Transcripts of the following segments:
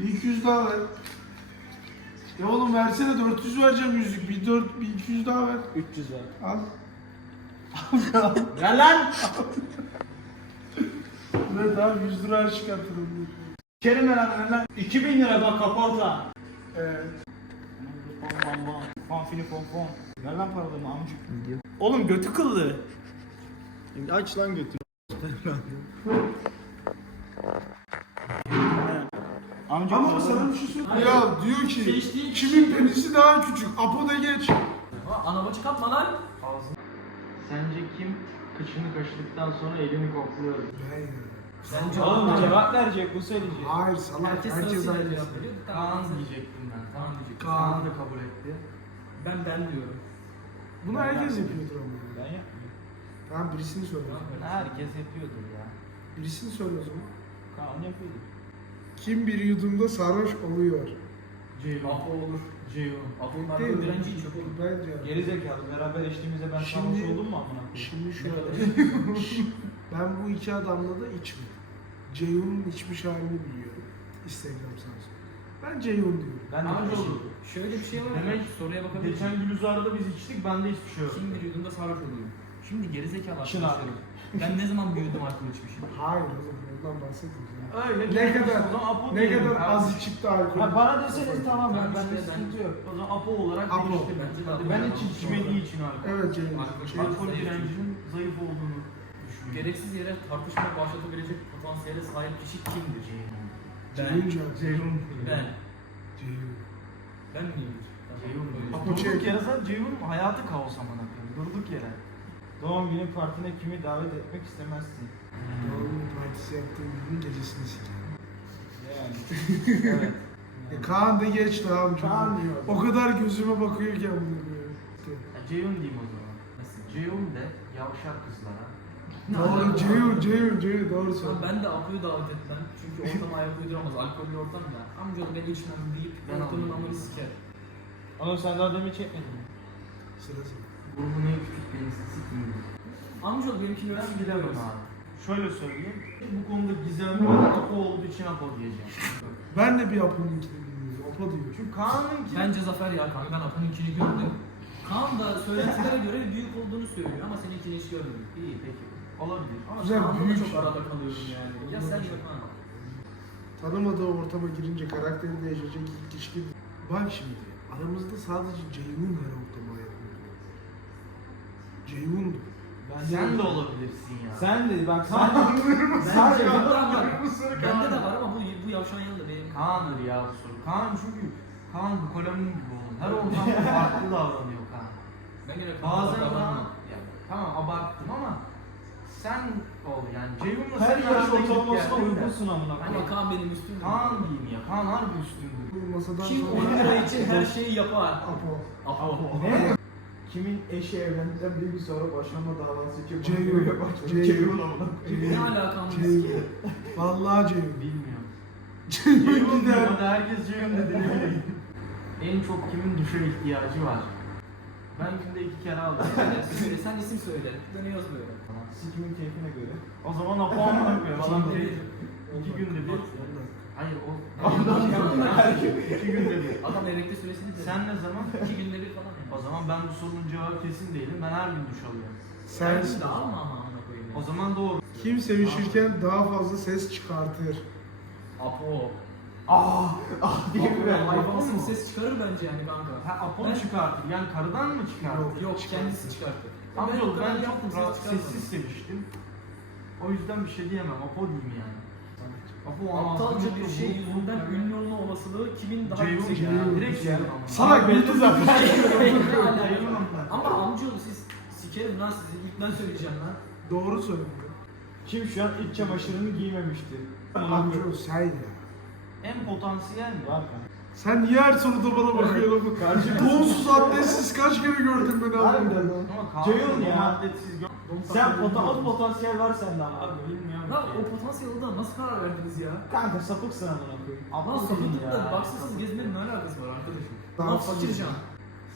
Bir 200 daha ver. Ya oğlum versene 400 vereceğim yüzlük. Bir 4 bir 200 daha ver. 300 ver. Al. Ver lan! Evet abi 100 lira çıkartırım. Kerim ver lan ver lan. 2000 lira bak kaporta. Evet. Bam bam bam. Fanfini fon fon. Ver lan paralarımı amcık. Oğlum götü kıllı. Aç lan götü. Amca Ama paralarımı- sana bir şey söyleyeyim. Ya diyor ki Seçtiğin kimin penisi daha küçük? Apo da geç. Anama çıkartma lan. Sence kim kıçını kaşıdıktan sonra elini kokluyor? Ben ya. Bence Oğlum cevap verecek bu söyleyecek. Hayır salak. Herkes Herkes aynı. cevap veriyor. Kaan diyecektim ben. Kaan diyecek. Kaan. Kaan da kabul etti. Ben ben diyorum. Bunu herkes yapıyordur ama. Ben yapmıyorum. Tamam birisini söyle. Herkes yapıyordur ya. Birisini söyle o zaman. Kaan yapıyordu. Kim bir yudumda sarhoş oluyor? Ceyhun. Apo olur. Ceyhun. Apo'nun Değil arka mi? direnci hiç yok oğlum. Bence. Geri zekalı beraber içtiğimizde ben Şimdi- sarhoş oldum mu amına koyayım? Şimdi şöyle. ben bu iki adamla da içmedim. Ceyhun'un içmiş halini biliyorum. Instagram sayesinde. Ben Ceyhun diyorum. Ben de şey- olur. Şöyle bir şey var. Demek Demek soruya bakabilir Geçen miyim? Gülizar'da biz içtik, bende hiçbir şey yok. Kim bir yudumda sarhoş oluyor? Şimdi gerizekalı Çınar. arkadaşlarım. Ben ne zaman bir yudum alkol içmişim? Hayır oğlum ondan bahsetmiyorum. Öyle. Ne kadar O zaman Apo ne diyelim. kadar az de alkol. Ha, bana deseniz tamam ben, ben de sıkıntı yok. O zaman Apo olarak Apo. değişti. Bence de Ben hiç içmediği için alkol. Evet Ceyhun. Alkol- Şey, Alkol Zayıf. direncinin zayıf olduğunu düşünüyorum. Gereksiz yere tartışma başlatabilecek potansiyele sahip kişi kimdir? Ceyhun. Ceyhun. Ben. Ceyhun. Ben miyimdir? Ceyhun. Apo Durduk çek. yere zaten Ceyhun hayatı kaos amına koyayım. Durduk yere. Doğum günü partine kimi davet etmek istemezsin? Doğum partisi yaptığım günün gecesini sikerim. Yani. evet. E Kaan da geç tamam. çünkü Kaan diyor. O kadar gözüme bakıyorken bunu böyle. Ya Ceyhun diyeyim o zaman. Nasıl? Ceyhun de yavşak kızlara. Doğru Ceyhun, Ceyhun, Ceyhun doğru Ama söylüyorsun. ben de Apo'yu davet etmem. Çünkü ortama ayak uyduramaz. Alkollü ortam ya. Amcaoğlu ben içmem deyip Ben ortamın alayım. amını siker. Oğlum sen daha demin çekmedin mi? Sıra sıra. Grubun en küçük penisi sikiyim. Amcaoğlu benimkini Ben öyle bilemem abi. Şöyle söyleyeyim. Bu konuda gizemli olan Apo olduğu için Apo diyeceğim. Ben de bir Apo'nunkini bilmiyorum. Apo diyor. Çünkü Kaan'ın ki... Bence Zafer ya kanka ben Apo'nunkini gördüm. Kaan da söylentilere göre büyük olduğunu söylüyor ama seninkini hiç görmedim. İyi peki. Olabilir. Ama Güzel, Kaan'la da büyük. çok arada kalıyorum yani. Ya sen ya Kaan. Tanımadığı ortama girince karakteri değişecek ilk kişi gibi. Bak şimdi aramızda sadece Ceyhun her ortama uyduruyor. Ceyhun'du. Sen de olabilirsin ya. Sen de bak sen Bence bende var. Mısır Bende de var ama bu, bu yavşan yanında benim. Kaan'dır ya bu soru. Kaan çünkü Kaan bu kalemin gibi oğlum. Her ortamda farklı davranıyor Kaan. Ben gene Bazen Kaan... Yani, tamam abarttım ama sen ol yani Ceyhun'la her sen yaş gidip ortalamasına uygunsun amına Ama koyayım. Kaan benim üstümdür. Kaan diyeyim ya. Kaan harbi üstündür. Bu masadan Kim sonra 10 lira için her şeyi yapar. Apo. Apo. Ne? Kimin eşi evlendikten bir gün sonra boşanma davası için Ceyhun. Ceyhun. Ceyhun amına koyayım. Ne alakamız Ceyhun. ki? Vallahi Ceyhun. Bilmiyorum. Ceyhun Ceyhun gider. diyor herkes Ceyhun dediğini biliyor. En çok kimin duşa ihtiyacı var? Ben günde iki kere aldım. Söyle, sen isim söyle. Dönüyoruz böyle. Sikimin keyfine göre. O zaman Apo amına koyayım. Adam bir? İki günde bir. Hayır o. Ondan İki günde bir. Adam emekli süresini de. Sen ne zaman? iki günde bir falan O yani. zaman ben bu sorunun cevabı kesin değilim. Ben her gün duş alıyorum. Sen Sen de alma ama amına koyayım. O zaman doğru. kim sevişirken daha fazla ses çıkartır? Apo. Ah! Ah Apo ben. hayvansın ses çıkarır bence yani kanka. Ha Apo Ben- çıkartır. Yani karıdan mı çıkartır? Yok kendisi çıkarttı. O ben, yaptım, çok rahat, sessiz seviştim. O yüzden bir şey diyemem. Apo diyeyim yani. Aptalca bir şey yüzünden ünlü olma olasılığı kimin daha yüksek? Direkt ama. Salak belli zaten. Ne alaka? Ceyhun ama. Amcaoğlu siz sikerim lan sizi ilk ben söyleyeceğim lan. Doğru söylüyor. Kim şu an iç çamaşırını giymemişti? Amca sen ya. En potansiyel mi? Var. Sen niye her soruda bana bakıyorsun? Karşı Donsuz atletsiz kaç kere gördün beni Harbiden abi? lan. Ama Ceyhun ya. atletsiz gö- Sen pota o potansiyel var sende ama. Abi bilmiyorum Lan o potansiyel oldu nasıl karar verdiniz ya? Kanka sapıksın amına koyayım. Aptal Lan değil sapıklıkla ya. baksızsız gezmenin ne alakası var arkadaşım? Tamam, Lan fakir can.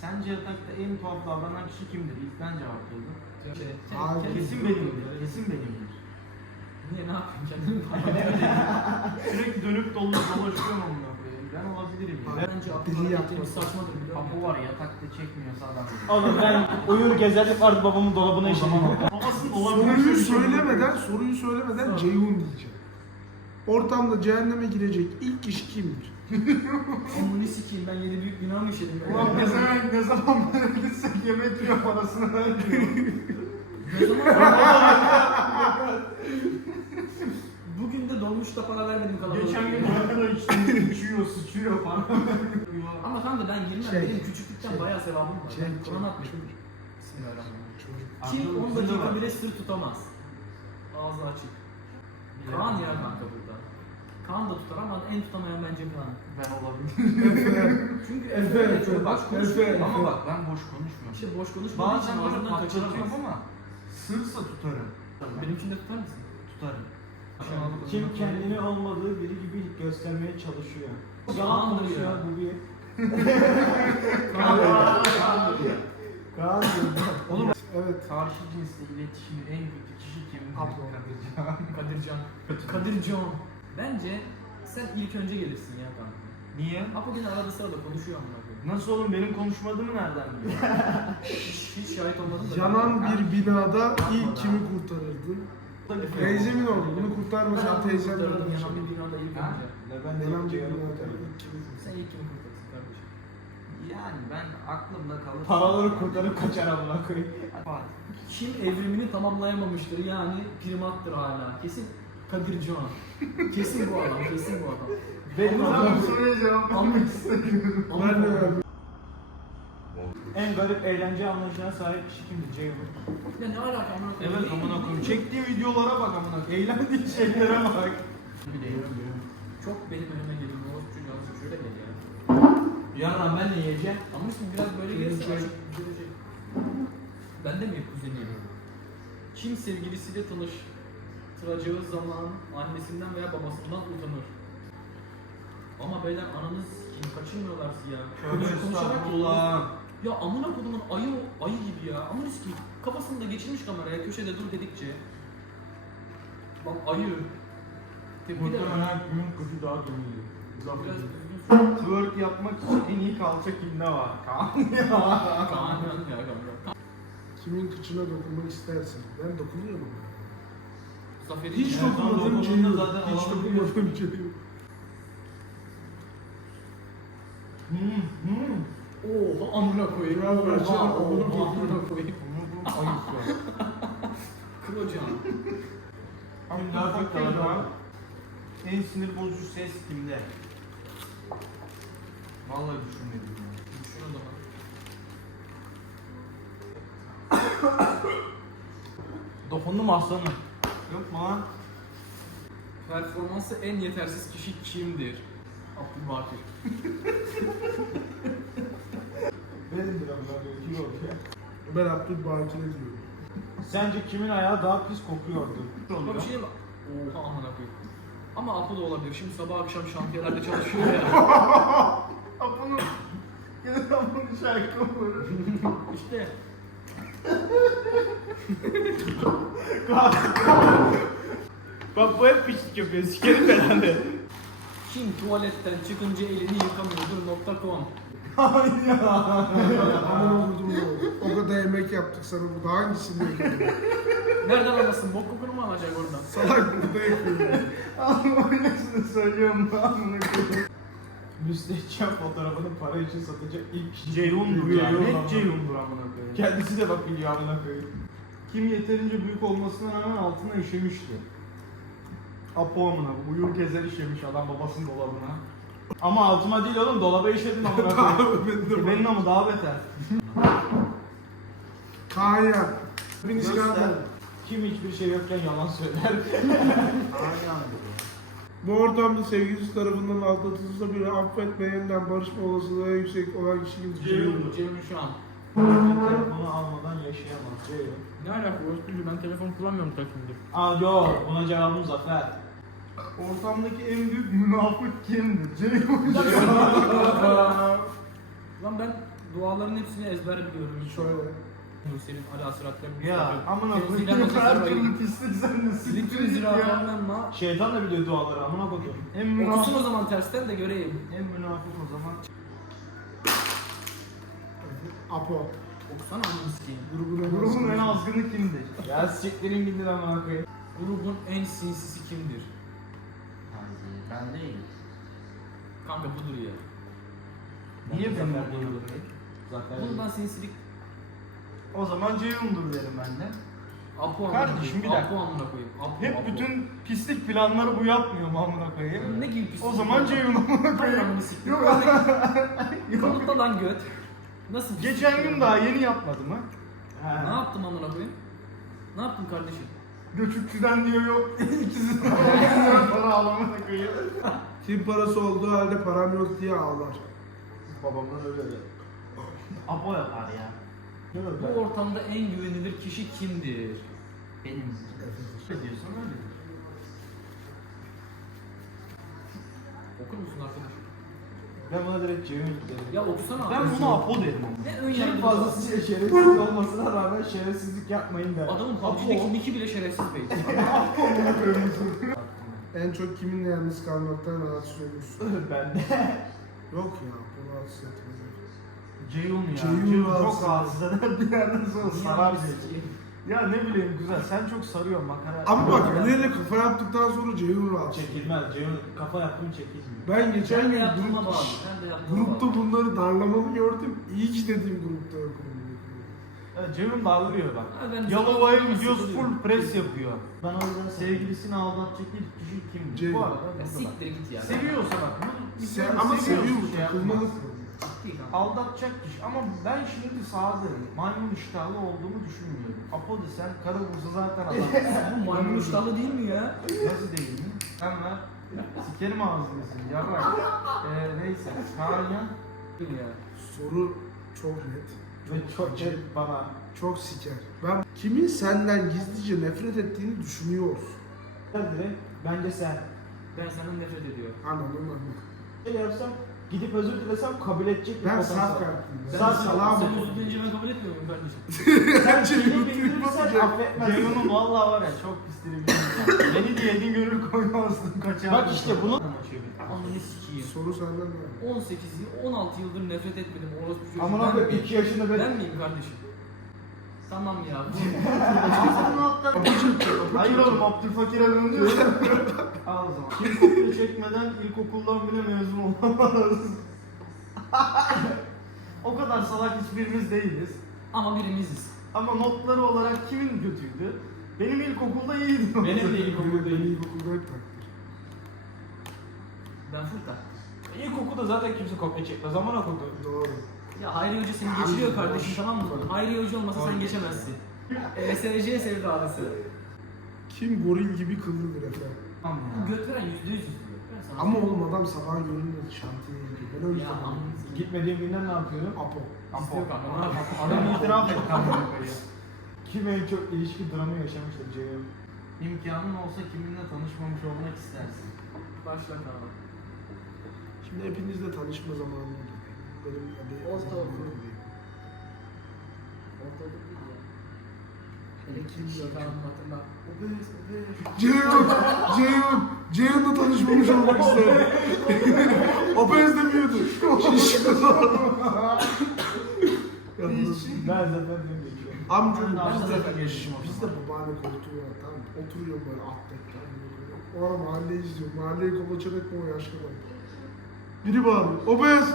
Sence yatakta en tuhaf davranan kişi kimdir? İlk ben cevaplıyorum. Şey, Abi, Kesin benimdir. Kesin benimdir. Niye ne yapayım kendimi Sürekli dönüp dolu dolaşıyorum onunla. Ben olabilirim ya. Bence hareketlerimiz yapması. saçmadır Kapı var yatakta çekmiyorsa adam. Oğlum ben uyur gezerdik vardı babamın dolabına işledim. Babasının Soruyu söylemeden, soruyu söylemeden Ceyhun diyeceğim. Ortamda cehenneme girecek ilk kişi kimdir? Amını sikeyim ben yedi büyük günah mı işledim? Ulan ne zaman ne zaman gitsek yemek yiyor parasını vermiyor. Ne zaman? De dolmuşta para vermedim kalabalık. Geçen gün arkada içti, içiyor, sıçıyor falan. Ama kanka ben girmem. Şey, Benim küçüklükten şey, bayağı sevabım var. Şey, ben Kur'an atmışım. Kim Aklım 10 üstünde dakika bile sır tutamaz. Ağzı açık. Kaan ya kanka burada. Kaan da tutar ama en tutamayan bence Kaan. Ben olabilirim. Çünkü Efe, Efe, boş. Efe. Ama bak ben boş konuşmuyorum. İşte boş konuşmadığı için patlatıyorum kaçıramaz. ama sırsa tutarım. Benimkini de tutar mısın? Tutarım. Kim kendini olmadığı biri gibi göstermeye çalışıyor. Yalan konuşuyor bu bir. Kaan Oğlum Evet. karşı cinsle iletişimin en kötü kişi kim? Abla. Kadircan. Kadircan. Bence sen ilk önce gelirsin ya kanka. Niye? Apo yine arada sırada konuşuyor amına koyayım. Nasıl oğlum benim konuşmadığımı nereden biliyorsun? Hiç, hiç şahit olmadım da. Yanan bir binada ilk kimi kurtarırdın? Teyzemin oldu. Bunu kurtarmasan Ben teyzem kurtarırım öldürmüş. yanan bir binada ilk Ha? önce. Ben de kimi kurtarırdın? Sen ilk kimi kurtarsın kardeşim? yani ben aklımda kalır. Paraları kurtarıp kaçar amına koyayım. Kim evrimini tamamlayamamıştır yani primattır hala. Kesin Kadir Can. Kesin bu adam, kesin bu adam. Benim Ama- adam soruya cevap Ama- Ama- Ben de verdim. En garip eğlence anlayışına sahip kişi kimdi? Ceyhun. Ya ne alaka amına koyayım? Evet amına koyayım. Çektiği videolara bak amına koyayım. Eğlendiği şeylere bak. Çok benim önüme geliyor. Ne olsun çocuğu azıcık şöyle gel ya. Yarın ben de yiyeceğim. Ama şimdi biraz böyle gelirse açık görecek. Ben de mi kuzeniyim? Kim sevgilisiyle tanıştıracağı zaman annesinden veya babasından utanır? Ama beyler ananız kim kaçırmıyorlar ya. Böyle konuşarak Estağfurullah. Ya amına kodumun ayı ayı gibi ya. Amına sikeyim. Kafasında geçirmiş kameraya köşede dur dedikçe. Bak ayı. Tepki de. Muhtemelen günün kızı daha gönüllü. Biraz düzgün söyle. Twerk yapmak için en iyi kalça kimde var? Kaan ya. Kaan ya kanka. Kimin kıçına dokunmak istersin? Ben dokunuyorum ama. Zafer'i Hiç Evet, dokunmadım dokunduğunda Ceyhun. zaten Hiç dokunmadım Ceyhun. Hmm, hmm. Oha amına koyayım. Oha, amına koyayım. amına koyayım. Ayıp daha çok Bakıyorum kalacak? ha. En sinir bozucu ses kimde? Vallahi düşünmedim ya. Şuna da bak. Dokundum aslanım. Yok mu lan? Performansı en yetersiz kişi kimdir? Abdülbakir. Benimdir koyayım. Kim oldu ya? Ben Abdülbakir'e diyorum. Sence kimin ayağı daha pis kokuyordu? Ama bir şey mi? Oha amına koyayım. Ama Apo da olabilir. Şimdi sabah akşam şantiyelerde çalışıyor ya. Apo'nun... Gene Apo'nun şarkı olur. işte Bak bu hep pislik yapıyor. Sikerim belanı. Kim tuvaletten çıkınca elini yıkamıyordur nokta com. Aman vurdum oldu. O kadar emek yaptık sana burada. Hangisini yapıyordun? Nereden alasın? Bok kokunu mu alacak oradan? Salak burada yapıyorum. Ama öylesini söylüyorum ben. Müstehcen fotoğrafını para için satacak ilk kişi. Ceyhun'dur ya. Net. Ceyhun'dur amına koyayım. Kendisi de bak biliyor amına koyayım. Kim yeterince büyük olmasına rağmen altına işemişti. Apo amına uyur gezer işemiş adam babasının dolabına. Ama altıma değil oğlum dolaba işledim amına koyayım. E benim ama daha beter. Kaya. Hepiniz Göster. kanka. Kim hiçbir şey yokken yalan söyler. Aynen. Bu ortamda sevgilisi tarafından aldatılırsa bile affetmeyenden barışma olasılığı en yüksek olan kişi kimdir? Ceyhun. Cemil şu an. Telefonu almadan yaşayamaz. Ceyhun. Ne alaka Özgürcü ben telefon kullanmıyorum takımda. Aa yok buna cevabım Zafer. Ortamdaki en büyük münafık kimdir? Ceyhun. Lan ben duaların hepsini ezber biliyorum. Şöyle. Bu senin ala sıratların Ya amına koyayım her türlü pislik sen de siktir Lütfen git ya. ziraatlarla Şeytan da biliyor duaları amına koyayım. En Okusun o zaman tersten de göreyim. en münafık o zaman. Apo. Okusana ananı sikeyim. Grubun en Grubun en azgını. azgını kimdir? Ya siktirin gidin amına koyayım. Grubun en sinsisi kimdir? Ben değil. Kanka budur ya. Niye Ben benim Zafer olduğunu değilim. Zafer Bundan sinsilik O zaman Ceyhun'dur derim ben de. Apo amına Kardeşim, koyayım. bir dakika. Apo amına koyayım. Apo, Hep Apo. bütün pislik planları bu yapmıyor mu amına koyayım? Ne gibi pislik? O zaman Ceyhun amına koyayım. Yok. Örnek- Kanıtla lan göt. Nasıl pislik Geçen ya? gün daha yeni yapmadı mı? Ne yaptım amına koyayım? Ne yaptın kardeşim? Göçükçüden diyor yok. İkisinden lira para almamına koyayım. Kim parası olduğu halde param yok diye ağlar. Babamdan öyle de. Apo yapar ya. Bu ortamda en güvenilir kişi kimdir? Benim. Ne diyorsun öyle. Okur musun arkadaş? Ben buna direkt Ceyhun derim. Ya okusana Ben buna Apo derim. Ne ön Kim yargılı fazlasıyla şerefsiz olmasına rağmen şerefsizlik yapmayın der. Adamın PUBG'deki nicki bile şerefsiz bey. En çok kiminle yalnız kalmaktan rahatsız olursun? ben de. Yok ya, bu rahatsız etmez. Ceyhun ya. Ceyhun çok rahatsız eder bir yerden sonra sarar beni. Ya ne bileyim güzel sen çok sarıyorsun makara. Ama bak Fener'le kafa yaptıktan sonra Ceyhun rahatsız. Çekilmez. Ceyhun kafa yaptım çekilmiyor. Ben geçen gün grup, bağlı. Ben de yaptığıma grupta bağlı. bunları darlamalı gördüm. İyi ki dediğim grupta yok. Ya Ceyhun dağılıyor bak. Yalova'ya gidiyoruz full pres yapıyor. Ben o yüzden Sevgilisini aldatacak ilk kişi? Ceyhun. Bu arada Ya bak. siktir git ya. Seviyorsa bak. bunu Se böyle ama seviyorsun, seviyor mu? şey yapmaz. Takılmalık. Siktir kanka. Aldatacak kişi ama ben şimdi sadığım, maymun iştahlı olduğumu düşünmüyorum. Apo desen karı vursa zaten adam. Bu maymun uçtalı değil mi ya? Nasıl değil mi? Sen ver. Sikerim ağzını senin yarrak. Ee, neyse. Kaan ya. ya. Soru çok net. Ve çok şey bana. Çok siker. Ben kimin senden gizlice nefret ettiğini düşünüyorsun. Direkt bence sen. Ben senden nefret ediyorum. Anladın mı? Şey yapsam gidip özür dilesem kabul edecek bir Ben potansiyel. saf. Ben Sağ- sen, salam sen özür dileyince ben kabul etmiyor muyum kardeşim? Sen trip bildirirsen atacak. affetmez. Ceyhun'un valla var ya çok pis var. Beni diye yedin gönül koymazdım kaçar. Bak işte bunu Ananı sikeyim. Soru senden ne? 18 yıl, 16 yıldır nefret etmedim orospu çocuğu. Amına Ben koyayım miyim? 2 yaşında ben. Ben miyim kardeşim? Tamam ya. Ağzını atlar. Hayır oğlum Abdülfakir'e dönüyor. Al o zaman. Kim kopya çekmeden ilkokuldan bile mezun olmamız. o kadar salak hiçbirimiz değiliz. Ama birimiziz. Ama notları olarak kimin kötüydü? Benim ilkokulda iyiydi. Benim de Beni ilkokul beni değil. ilkokulda hep takdir. Ben fırta. İlkokulda zaten kimse kopya çekmez. Amına koydum. Doğru. Ya Hayri Hoca seni geçiriyor kardeşim tamam mı? Hayri Hoca olmasa sen geçemezsin. ESC sevdalısı. Kim goril gibi kıllıdır efendim? Tamam Bu ya. göt veren yüzde yüz Ama oğlum adam sabah görünce şantiyeye gidiyor. Ben öyle Ya. Gitmediğim günden ne yapıyorum? Apo. Yapayım? Adam itiraf etti. Kim en çok ilişki dramı yaşamıştır Ceyhun? İmkanın olsa kiminle tanışmamış olmak istersin? Başla kanka. Şimdi hepinizle tanışma zamanı oldu. Benim bir Ortaokul. zamanım değil. Ya. Elektrik çıkarım hatırla. Obez, obez. Ceyhun, Ceyhun, Ceyhun'la tanışmamış olmak isterim. o benzemiyordu. Şişko. Ben zaten ben geçiyorum. amcam Ben de bizde, zaten geçmişim o bizde babaanne koltuğu var tamam mı? Oturuyorum böyle atletle. O ara mahalleyi izliyorum. Mahalleyi kolaçan etme o yaşlı var. Biri bağırıyor. Obez.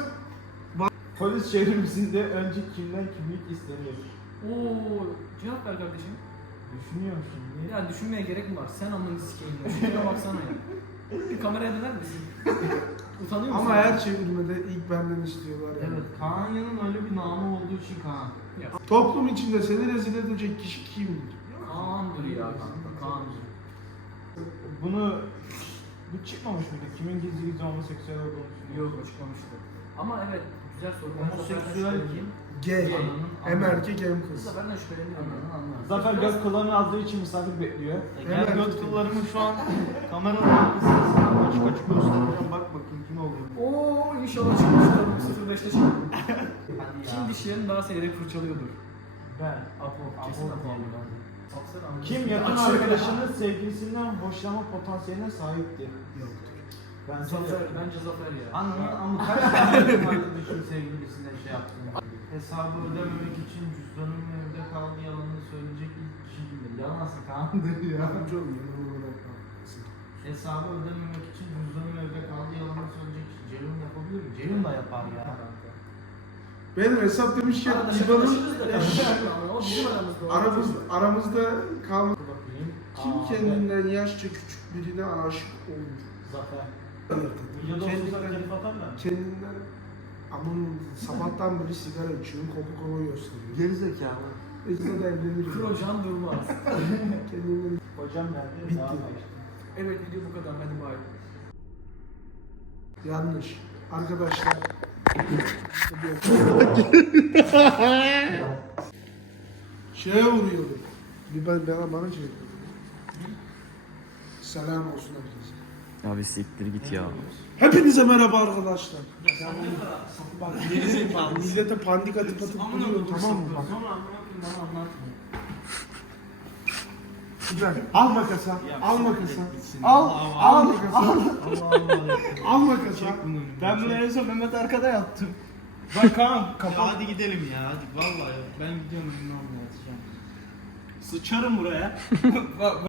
Polis şehrimizde önce kimden kimlik istenir? Oo, cevap ver kardeşim. Düşünüyorum şimdi. Ya düşünmeye gerek mi var? Sen amını sikeyim. ya. Şuraya baksana ya. Bir kameraya döner misin? Utanıyor musun? Ama her çevirmede ilk benden istiyorlar yani. Evet, Kaan Yan'ın öyle bir namı olduğu için Kaan. Ya, Toplum içinde seni rezil edecek kişi kimdir? Kaan'dır ya kanka. Kaan'dır. Bunu bu çıkmamış mıydı? Kimin gizli gizli homoseksüel olduğunu düşünüyor? Yok açıklamıştı. Ama evet güzel soru. Ben Homoseksüel kim? Gay. Hem erkek hem kız. seferden şüpheleniyorum. Anladın anladın. Zafer göz kulağını azdığı için misafir bekliyor. Gel Evet. göt kıllarımı şu an kameranın arkasına açık açık göstereceğim. Bak bakayım kim oluyor. Oo inşallah çıkmışlar. 05'te çıktı. Hadi Kim dişlerini daha seyrek fırçalıyordur? Ben. Apo. Kesin Apo. Kim yakın arkadaşının sevgilisinden hoşlanma potansiyeline sahiptir? Yoktur. Ben Zafer, bence Zafer ya. Anladın ama kaç tane arkadaşın sevgilisine şey yaptın? Hesabı ödememek için cüzdanım evde kaldı yalanını söyleyecek ilk kişi kimdir? Yalansa Kaan'dır ya. Bırakma. Hesabı ödememek için cüzdanım evde kaldı yalanını söyleyecek kişi. Ceyhun yapabilir mi? Ceyhun da yapar ya. Benim hesap demişken İBAN'ın aramızda. aramızda kalma. Dur bakayım. Kim Aa, kendinden yaşça küçük birine aşık olur? Zafer. Evet. Kendinden, kendinden aman sabahtan beri sigara içiyorum, Coca-Cola gösteriyor. Gerizekalı. Ezra da evlenir. Krojan Durmaz. Kendinden Hocam nerede? Bitti. Evet video bu kadar hadi bay. yanlış. Arkadaşlar. Şeye vuruyorum. Bir ben bana bana şey yapıyor. Selam olsun herkese. Abi siktir git ya. Hepinize merhaba arkadaşlar. Bak gerizekalı millete pandik atıp atıp duruyor tamam mı? Bak. Al makasa. Ya, Al makasa. Al. Al Allah. Al makasa. Ben bunu en son Mehmet arkada yaptım. Bak Kaan Ya kapat. hadi gidelim ya hadi vallahi ben gidiyorum bilmem ne yapacağım. Sıçarım buraya. Bak